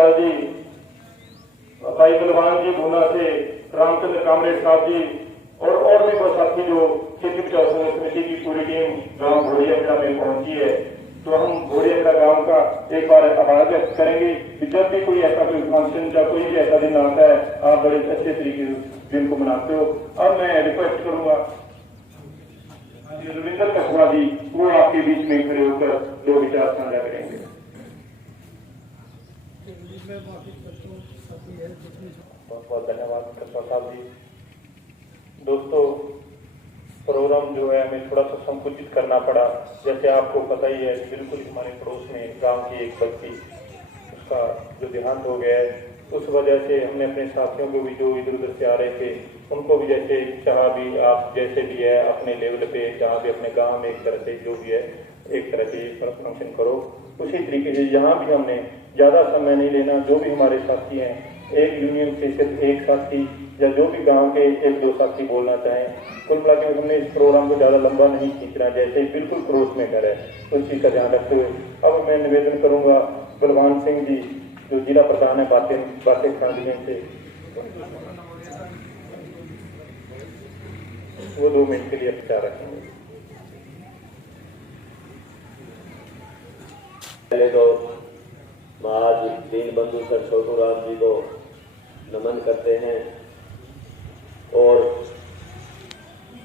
दीनदयाल जी, भाई बलवान जी भूना से, रामचंद्र कामरेड साहब जी और भी बहुत साथी जो खेती बचाओ संघ समिति की पूरी टीम गांव घोड़ियाखेड़ा में पहुंची है। तो हम घोड़ियाखेड़ा गांव का एक बार आभार व्यक्त करेंगे कि जब भी कोई ऐसा कोई फंक्शन या कोई भी ऐसा दिन आता है, आप बड़े अच्छे तरीके से दिन को मनाते हो। अब मैं रिक्वेस्ट करूंगा रविंदर कसबा जी, वो आपके बीच में खड़े होकर दो विचार साझा करेंगे। बहुत बहुत धन्यवाद कसबा साहब जी। दोस्तों, प्रोग्राम जो है हमें थोड़ा सा संकुचित करना पड़ा। जैसे आपको पता ही है, बिल्कुल हमारे पड़ोस में गांव की एक बच्ची, उसका जो देहांत हो गया है, उस वजह से हमने अपने साथियों को भी जो इधर उधर से आ रहे थे, उनको भी जैसे चाह भी आप जैसे भी है अपने लेवल पे, जहाँ भी अपने गांव में एक तरह से जो भी है एक तरह से फंक्शन करो। उसी तरीके से यहाँ भी हमने ज़्यादा समय नहीं लेना। जो भी हमारे साथी हैं, एक यूनियन से सिर्फ एक साथी या जो भी गांव के एक दो साथी बोलना चाहें, कुल मिला के हमने इस प्रोग्राम को ज़्यादा लंबा नहीं खींचना, जैसे बिल्कुल पड़ोस में घर है, उस चीज़ का ध्यान रखते हुए अब मैं निवेदन करूँगा बलवान सिंह जी, जो जिला प्रधान है बातें खान से, वो 2 मिनट के लिए विचार रखेंगे। पहले तो आज दीनबंधु सर छोटू राम जी को नमन करते हैं और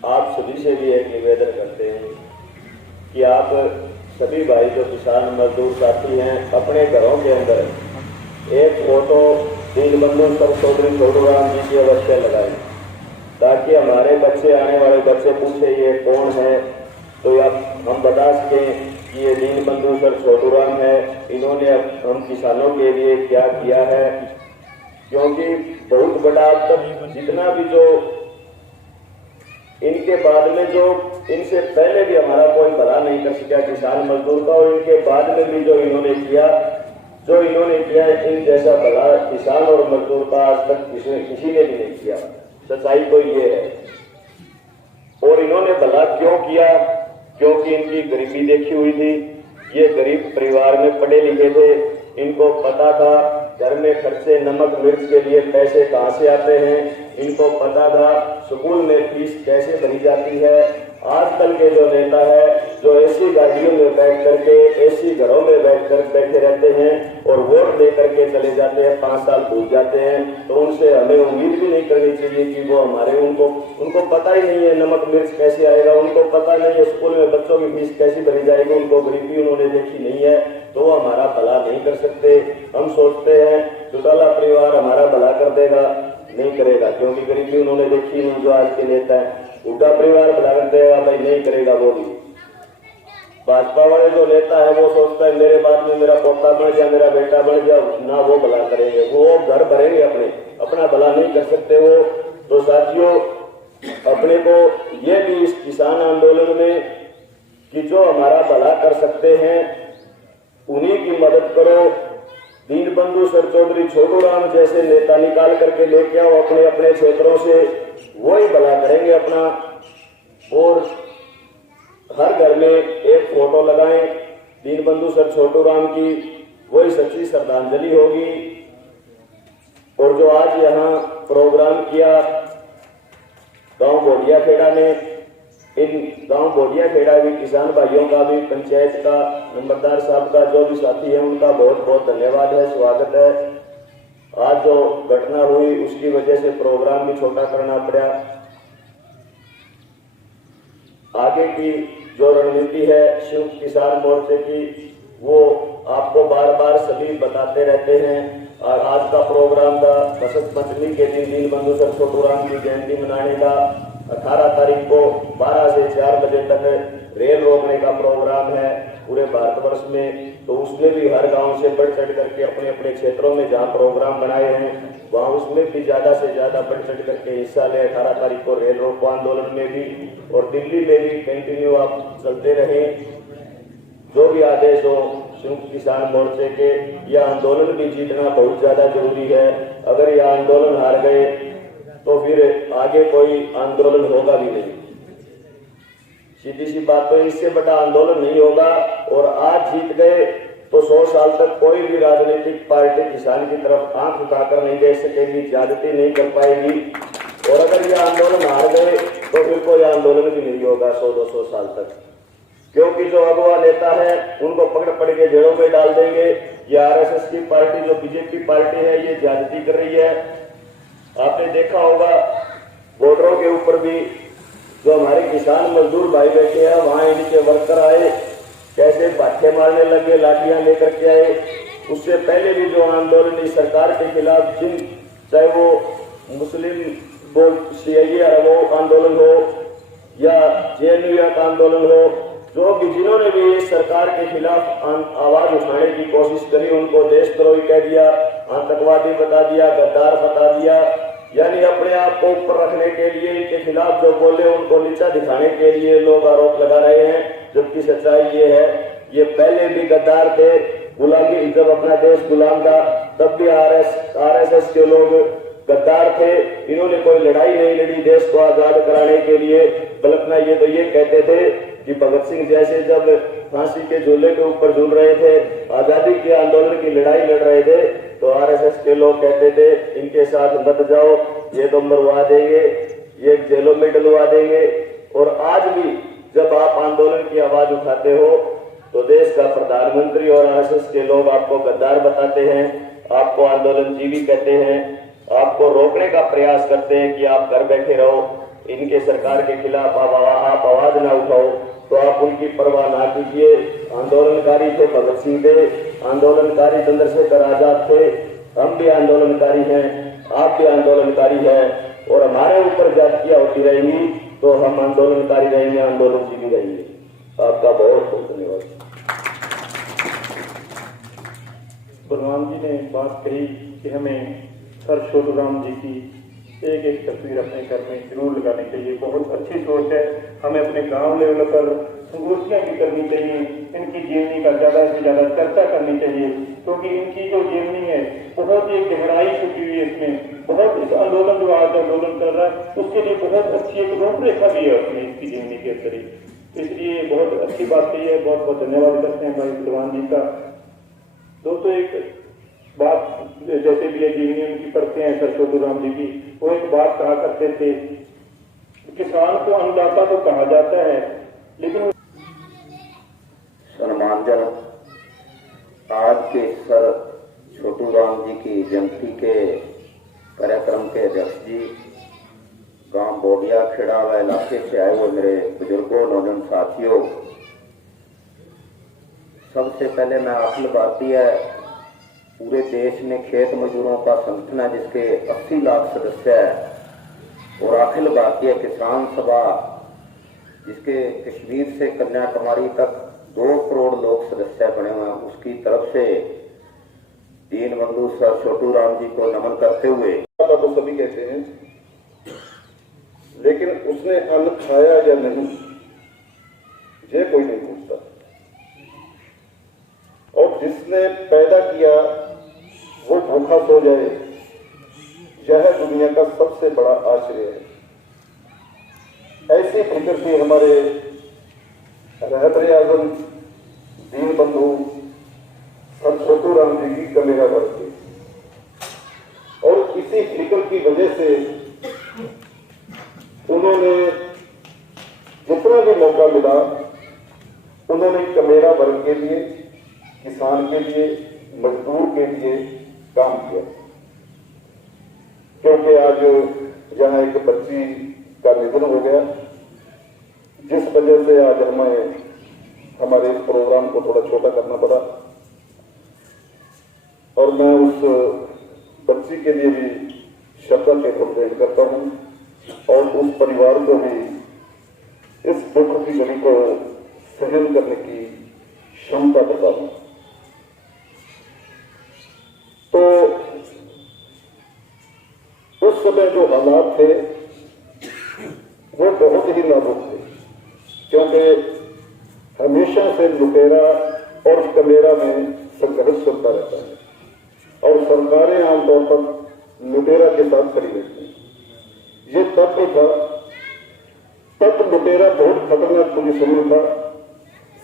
आप सभी से भी एक निवेदन करते हैं कि आप सभी भाई जो किसान मजदूर साथी हैं, अपने घरों के अंदर एक फोटो दीनबंधु सर चौधरी छोटू राम जी की अवश्य लगाएं, ताकि हमारे बच्चे, आने वाले बच्चे पूछे ये कौन है, तो अब हम बता सकें कि ये दीनबंधु सर छोटू राम है, इन्होंने हम किसानों के लिए क्या किया है। क्योंकि बहुत बड़ा अब तक जितना भी जो इनके बाद में जो इनसे पहले भी हमारा कोई भला नहीं कर सका किसान मजदूर का, और इनके बाद में भी जो इन्होंने किया इन जैसा भला किसान और मजदूर का आज तक किसी ने भी नहीं किया। सच्चाई तो ये है। और इन्होंने भला क्यों किया? क्योंकि इनकी गरीबी देखी हुई थी। ये गरीब परिवार में पढ़े लिखे थे, इनको पता था घर में खर्चे नमक मिर्च के लिए पैसे कहाँ से आते हैं, इनको पता था स्कूल में फीस कैसे भरी जाती है। आजकल के जो नेता है, जो ऐसी गाड़ियों में बैठ करके ऐसी घरों में बैठे रहते हैं और वोट दे करके चले जाते हैं, 5 साल भूल जाते हैं, तो उनसे हमें उम्मीद भी नहीं करनी चाहिए कि वो हमारे उनको पता ही नहीं है नमक मिर्च कैसे आएगा, उनको पता नहीं है स्कूल में बच्चों की फीस कैसी भरी जाएगी, उनको गरीबी उन्होंने देखी नहीं है, तो वो हमारा भला नहीं कर सकते। हम सोचते हैं चौटाला परिवार हमारा भला कर देगा, नहीं करेगा, क्योंकि गरीबी उन्होंने देखी नहीं। जो आज के नेता है, हुड्डा परिवार भला कर देगा, भाई नहीं करेगा वो भी। भाजपा वाले जो नेता है वो सोचता है मेरे बाद में मेरा पोता बन जाए, मेरा बेटा बन जाए, ना वो भला करेंगे, वो घर भरेंगे, अपना भला नहीं कर सकते वो। तो साथियों, अपने को ये भी इस किसान आंदोलन में कि जो हमारा भला कर सकते हैं उन्हीं की मदद करो। दीनबंधु सर चौधरी छोटू राम जैसे नेता निकाल करके लेके आओ अपने अपने क्षेत्रों से, वही भला करेंगे अपना। और हर घर में एक फोटो लगाएं दीनबंधु सर छोटू राम की, वही सच्ची श्रद्धांजलि होगी। और जो आज यहाँ प्रोग्राम किया गांव घोड़ियाखेड़ा में, इन गांव घोड़ियाखेड़ा भी किसान भाइयों का भी, पंचायत का, नंबरदार साहब का, जो भी साथी है उनका बहुत बहुत धन्यवाद है, स्वागत है। आज जो घटना हुई उसकी वजह से प्रोग्राम भी छोटा करना पड़ा। आगे की जो रणनीति है संयुक्त किसान मोर्चे की, वो आपको बार बार सभी बताते रहते हैं। और आज का प्रोग्राम था बसंत पंचमी के दिन दीनबंधु सर छोटू राम की जयंती मनाने का। 18 तारीख को 12 से 4 बजे तक रेल रोकने का प्रोग्राम है पूरे भारतवर्ष में। तो उसमें भी हर गांव से बढ़ चढ़ करके अपने अपने क्षेत्रों में जहां प्रोग्राम बनाए हैं वहां उसमें भी ज्यादा से ज्यादा बढ़ चढ़ करके हिस्सा ले। 18 तारीख को रेल रोको आंदोलन में भी, और दिल्ली में भी कंटिन्यू आप चलते रहें। जो भी आदेश हो संयुक्त किसान मोर्चे के, यह आंदोलन भी जीतना बहुत ज्यादा जरूरी है। अगर यह आंदोलन हार गए तो फिर आगे कोई आंदोलन होगा भी नहीं। सीधी सी बात, तो इससे बड़ा आंदोलन नहीं होगा। और आज जीत गए तो 100 साल तक कोई भी राजनीतिक पार्टी किसान की तरफ आंख उठाकर नहीं देख सकेगी, ज्यादती नहीं कर पाएगी। और अगर ये आंदोलन हार गए तो फिर कोई आंदोलन भी नहीं होगा 100-200 साल तक, क्योंकि जो अगवा नेता है उनको पकड़ के जेलों में डाल देंगे। ये आरएसएस की पार्टी, जो बीजेपी पार्टी है, ये ज्यादती कर रही है। आपने देखा होगा बॉर्डरों के ऊपर भी जो हमारे किसान मजदूर भाई बैठे हैं, वहां इनके वर्कर आए, कैसे बाटे मारने लगे, लाठियां लेकर के आए। उससे पहले भी जो आंदोलन इस सरकार के खिलाफ, जिन चाहे वो मुस्लिम सीआईए वो आंदोलन हो या जेएनयू का आंदोलन हो, जो कि जिन्होंने भी इस सरकार के खिलाफ आवाज उठाने की कोशिश करी, उनको देशद्रोही कह दिया, आतंकवादी बता दिया, गद्दार बता दिया। यानी अपने आप को ऊपर रखने के लिए, इनके खिलाफ जो बोले उनको नीचा दिखाने के लिए लोग आरोप लगा रहे हैं, जबकि सच्चाई ये है ये पहले भी गद्दार थे। गुलामी, जब अपना देश गुलाम था तब भी आरएसएस के लोग गद्दार थे। इन्होंने कोई लड़ाई नहीं लड़ी देश को आजाद कराने के लिए, बल्कि ये तो ये कहते थे कि भगत सिंह जैसे जब फांसी के झूले के ऊपर झूल रहे थे, आजादी के आंदोलन की लड़ाई लड़ रहे थे, तो आरएसएस के लोग कहते थे इनके साथ मत जाओ, ये तो मरवा देंगे, ये जेलों में डलवा देंगे। और आज भी जब आप आंदोलन की आवाज उठाते हो तो देश का प्रधानमंत्री और आरएसएस के लोग आपको गद्दार बताते हैं, आपको आंदोलनजीवी कहते हैं, आपको रोकने का प्रयास करते हैं कि आप घर बैठे रहो, इनके सरकार के खिलाफ आप आवाज ना उठाओ। तो आप उनकी परवाह ना कीजिए। आंदोलनकारी थे भगत सिंह थे, आंदोलनकारी चंद्रशेखर आजाद थे, हम भी आंदोलनकारी हैं, आप भी आंदोलनकारी हैं। और हमारे ऊपर जातियां होती रहेंगी तो हम आंदोलनकारी रहेंगे, आंदोलनजीवी रहेंगे। आपका बहुत बहुत धन्यवाद। बलवान जी ने बात कही कि हमें सर छोटूराम जी की एक एक तस्वीर अपने घर में जरूर लगानी चाहिए। बहुत अच्छी सोच है। हमें अपने गांव लेवल पर संगोष्ठियां भी करनी चाहिए, इनकी जीवनी का ज्यादा से ज्यादा चर्चा करनी चाहिए, क्योंकि इनकी जो जीवनी है बहुत ही गहराई छुपी हुई है इसमें। बहुत इस आंदोलन जो आज आंदोलन कर रहा है उसके लिए बहुत अच्छी एक रूपरेखा भी है उसमें, इसकी जीवनी के अंदर ही। इसलिए बहुत अच्छी बात कही है। बहुत बहुत धन्यवाद करते हैं भाई बलवान जी का। दोस्तों, एक बात जैसे भी जीवनी उनकी पढ़ते हैं सर छोटूराम जी की, वो एक बात कहा करते थे, किसान को अन्नदाता तो कहा जाता है, लेकिन सम्मानजनक आज के सर छोटूराम जी की जयंती के कार्यक्रम के अध्यक्ष जी, गांव बोडिया खेड़ा व इलाके से आए हुए मेरे बुजुर्गों, नौजवान साथियों, सबसे पहले मैं अखिल भारतीय पूरे देश में खेत मजदूरों का संगठन है जिसके 80 लाख सदस्य है, और अखिल भारतीय किसान सभा जिसके कश्मीर से कन्याकुमारी तक 2 करोड़ लोग सदस्य बने हुए हैं, उसकी तरफ से दीनबंधु सर छोटूराम जी को नमन करते हुए, तो सभी कहते हैं, लेकिन उसने अन्न खाया या नहीं ये कोई नहीं पूछता। और जिसने पैदा किया वो भूखा सो जाए, यह दुनिया का सबसे बड़ा आश्चर्य है। ऐसी फिक्र थी हमारे रहबरे आज़म दीनबंधु सर छोटूराम जी की कमेरा वर्ग की, और इसी फिक्र की वजह से उन्होंने जितना भी मौका मिला उन्होंने कमेरा वर्ग के लिए, किसान के लिए, मजदूर के लिए काम किया। क्योंकि आज यहाँ एक बच्ची का निधन हो गया, जिस वजह से आज हमें हमारे इस प्रोग्राम को थोड़ा छोटा करना पड़ा, और मैं उस बच्ची के लिए भी शब्द के भेंट करता हूँ और उस परिवार को भी इस दुख की घड़ी को सहन करने की क्षमता बता दूं। तो उस समय जो हालात थे वो बहुत ही नाजुक थे, क्योंकि हमेशा से लुटेरा और कमेरा में संघर्ष चलता रहता है, और सरकारें आमतौर पर लुटेरा के साथ खड़ी रहती हैं। ये तब भी था, तब लुटेरा बहुत खतरनाक पुलिस समूह था,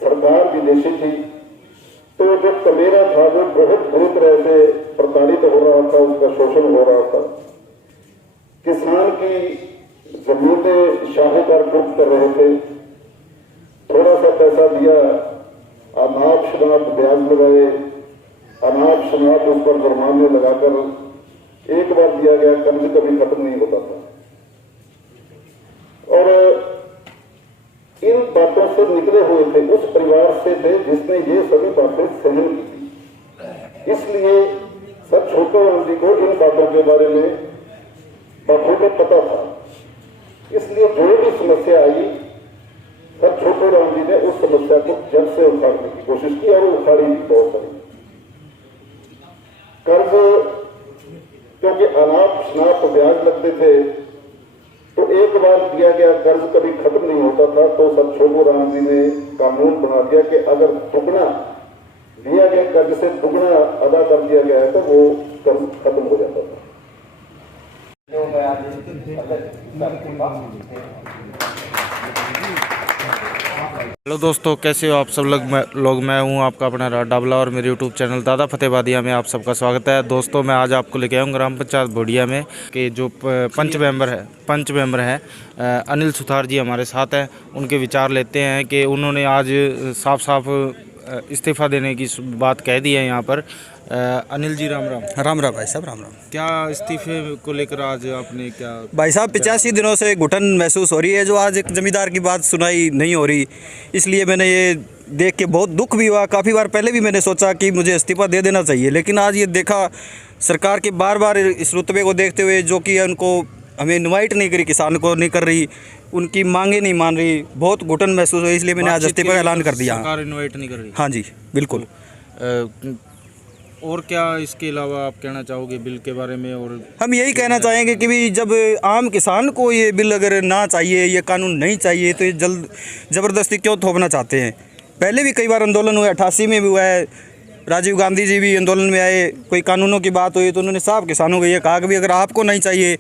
सरकार विदेशी थी, तो जो कमेरा था वो बहुत बुरी तरह से प्रताड़ित हो रहा था, उसका शोषण हो रहा था। किसान की जमीनें शाहूकार गुप्त कर रहे थे। थोड़ा सा पैसा दिया, अनाप शनाप ब्याज लगाए, अनाप शनाप उस पर जुर्माने लगाकर एक बार दिया गया कर्ज कभी खत्म नहीं होता था। और इन बातों से निकले हुए थे, उस परिवार से थे जिसने ये सभी बातें सहन की थी। इसलिए सर छोटू राम जी को इन बातों के बारे में बखूबी पता था। इसलिए जो भी समस्या आई, सर छोटू राम जी ने उस समस्या को जड़ से उखाड़ने की कोशिश की और उखाड़ी भी बहुत सारी। कर्ज क्योंकि अनाप शनाप ब्याज लगते थे, तो एक बार दिया गया कर्ज कभी खत्म नहीं होता था। तो सर छोटू राम जी ने कानून बना दिया कि अगर दुगना दिया गया कर्ज से दुगना अदा कर दिया गया है तो वो कर्ज खत्म हो जाता था। हेलो दोस्तों, कैसे हो आप सब लोग। मैं हूं आपका अपना डाबला और मेरे यूट्यूब चैनल दादा फतेहबादिया में आप सबका स्वागत है। दोस्तों, मैं आज आपको लेके आया हूँ ग्राम पंचायत भोडिया में कि जो पंच मेंबर है अनिल सुथार जी हमारे साथ हैं। उनके विचार लेते हैं कि उन्होंने आज साफ इस्तीफ़ा देने की बात कह दी है यहाँ पर। अनिल जी राम राम। राम राम भाई साहब, राम राम। क्या इस्तीफे को लेकर आज आपने क्या भाई साहब 85 दिनों से घुटन महसूस हो रही है, जो आज एक जमींदार की बात सुनाई नहीं हो रही। इसलिए मैंने ये देख के बहुत दुख भी हुआ। काफ़ी बार पहले भी मैंने सोचा कि मुझे इस्तीफ़ा दे देना चाहिए, लेकिन आज ये देखा सरकार के बार इस रुतबे को देखते हुए, जो कि उनको हमें इन्वाइट नहीं करी, किसान को नहीं कर रही, उनकी मांगे नहीं मान रही, बहुत घुटन महसूस हुई। इसलिए मैंने आज इस्तीफा का ऐलान कर दिया। सरकार इन्वाइट नहीं कर रही? हाँ जी, बिल्कुल। और क्या इसके अलावा आप कहना चाहोगे बिल के बारे में? और हम यही कहना चाहेंगे कि भी जब आम किसान को ये बिल अगर ना चाहिए, ये कानून नहीं चाहिए, तो ये ज़बरदस्ती क्यों थोपना चाहते हैं? पहले भी कई बार आंदोलन हुआ, 88 में भी हुआ है। राजीव गांधी जी भी आंदोलन में आए, कोई कानूनों की बात हुई तो उन्होंने साफ किसानों को ये कहा कि भी अगर आपको नहीं चाहिए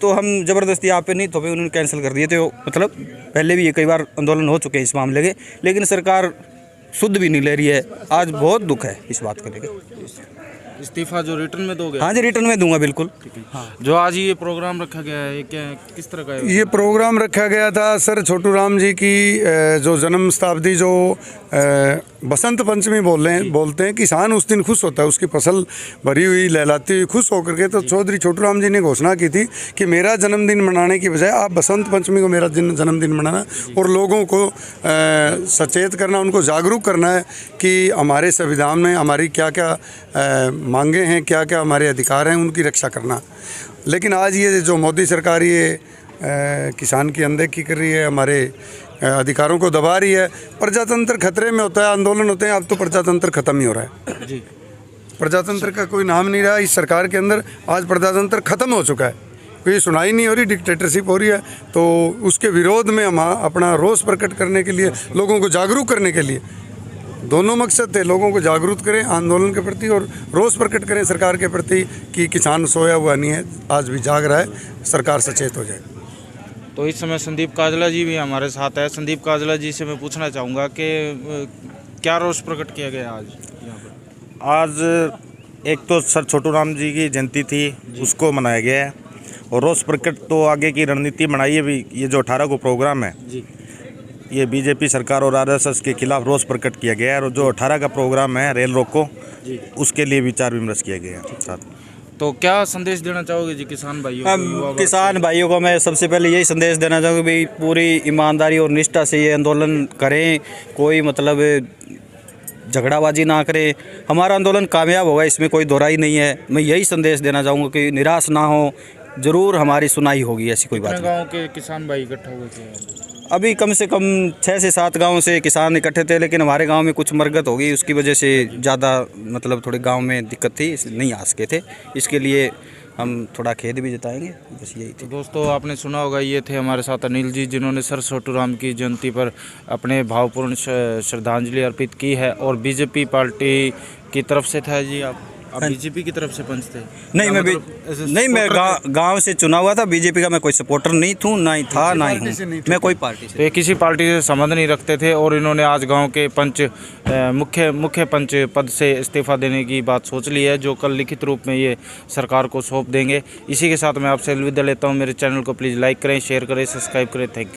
तो हम ज़बरदस्ती आप पे नहीं थोपे, उन्होंने कैंसिल कर दिए। तो मतलब पहले भी ये कई बार आंदोलन हो चुके हैं इस मामले के, लेकिन सरकार शुद्ध भी नहीं ले रही है। आज बहुत दुख है इस बात को लेकर। इस्तीफा जो रिटर्न में दोगे? हाँ जी, रिटर्न में दूंगा, बिल्कुल। हाँ। जो आज ये प्रोग्राम रखा गया है, क्या किस तरह का है? ये प्रोग्राम रखा गया था सर छोटू राम जी की जो जन्म शताब्दी, जो बसंत पंचमी बोलते हैं। किसान उस दिन खुश होता है, उसकी फसल भरी हुई लहलाती हुई खुश होकर के। तो चौधरी छोटू राम जी ने घोषणा की थी कि मेरा जन्मदिन मनाने की बजाय आप बसंत पंचमी को मेरा जन्मदिन मनाना और लोगों को सचेत करना, उनको जागरूक करना है कि हमारे संविधान में हमारी क्या क्या मांगे हैं, क्या क्या हमारे अधिकार हैं, उनकी रक्षा करना। लेकिन आज ये जो मोदी सरकार ये किसान की अनदेखी कर रही है, हमारे अधिकारों को दबा रही है, प्रजातंत्र खतरे में होता है। आंदोलन होते हैं, अब तो प्रजातंत्र खत्म ही हो रहा है जी। प्रजातंत्र का कोई नाम नहीं रहा इस सरकार के अंदर। आज प्रजातंत्र खत्म हो चुका है, कोई सुनाई नहीं हो रही, डिक्टेटरशिप हो रही है। तो उसके विरोध में हम अपना रोष प्रकट करने के लिए, लोगों को जागरूक करने के लिए, दोनों मकसद थे। लोगों को जागरूक करें आंदोलन के प्रति और रोष प्रकट करें सरकार के प्रति कि किसान सोया हुआ नहीं है, आज भी जाग रहा है, सरकार सचेत हो जाए। तो इस समय संदीप काजला जी भी हमारे साथ है। संदीप काजला जी से मैं पूछना चाहूँगा कि क्या रोष प्रकट किया गया आज यहाँ पर? आज एक तो सर छोटू राम जी की जयंती थी, उसको मनाया गया है। और रोष प्रकट तो आगे की रणनीति बनाई है भी। ये जो 18 को प्रोग्राम है जी, ये बीजेपी सरकार और आरएसएस के खिलाफ रोष प्रकट किया गया है। और जो 18 का प्रोग्राम है रेल रोको, उसके लिए विचार विमर्श किया गया है साथ। तो क्या संदेश देना चाहोगे जी किसान भाइयों को? किसान भाइयों को मैं सबसे पहले यही संदेश देना चाहूँगा भाई, पूरी ईमानदारी और निष्ठा से ये आंदोलन करें, कोई मतलब झगड़ाबाजी ना करें। हमारा आंदोलन कामयाब होगा, इसमें कोई दोहराई नहीं है। मैं यही संदेश देना चाहूँगा कि निराश ना हो, ज़रूर हमारी सुनाई होगी, ऐसी कोई बात नहीं। गाँव के किसान भाई इकट्ठा हुए थे? अभी कम से कम 6 से 7 गाँव से किसान इकट्ठे थे, लेकिन हमारे गांव में कुछ मरगत हो गई, उसकी वजह से ज़्यादा मतलब थोड़े गांव में दिक्कत थी, नहीं आ सके थे। इसके लिए हम थोड़ा खेद भी जताएंगे, बस यही थी। दोस्तों, आपने सुना होगा, ये थे हमारे साथ अनिल जी, जिन्होंने सर छोटू राम की जयंती पर अपने भावपूर्ण श्रद्धांजलि अर्पित की है। और बीजेपी पार्टी की तरफ से था जी, आप आप बीजेपी की तरफ से पंच थे? नहीं, मैं गांव से चुना हुआ था। बीजेपी का मैं कोई सपोर्टर नहीं थूँ, ना ही था, ना ही हूँ मैं कोई पार्टी से। तो ये किसी पार्टी से संबंध नहीं रखते थे और इन्होंने आज गांव के पंच मुख्य पंच पद से इस्तीफा देने की बात सोच ली है, जो कल लिखित रूप में ये सरकार को सौंप देंगे। इसी के साथ मैं आपसे अलविदा लेता हूँ। मेरे चैनल को प्लीज़ लाइक करें, शेयर करें, सब्सक्राइब करें। Thank you.